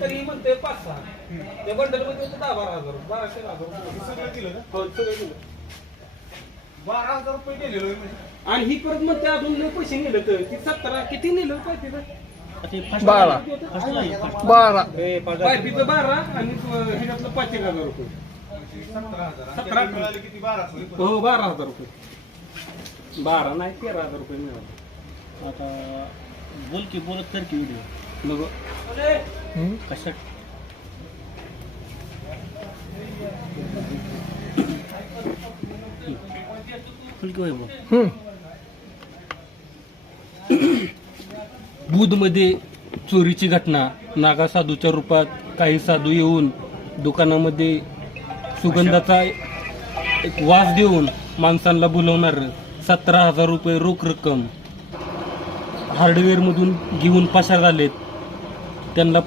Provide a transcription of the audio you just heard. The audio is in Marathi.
तरी म्हणते 5-6 त्या बंडल मध्ये 10-12 हजार 1200 सगळं दिलं का? हो सगळं दिलं 12,000 रुपये दिलेलो आणि ही परत म्हणते अजून लय पैसे नेलं तर ती 17 किती नेलं पाहिजे 12 पायपीचं 12 आणि ह्याच्यातलं 5,000 रुपये 17,000 मिळाले किती 12 हो 12,000 रुपये 12 नाही 13,000 रुपये मिळाले आता बोल की बोलत कर की व्हिडिओ मग कशा फुलकी होय मग बुधमध्ये चोरीची घटना नागा साधूच्या रूपात काही साधू येऊन दुकानामध्ये सुगंधाचा एक वास देऊन माणसांना बोलवणार 17,000 रुपये रोख रक्कम हार्डवेअरमधून घेऊन पसार झालेत त्यांना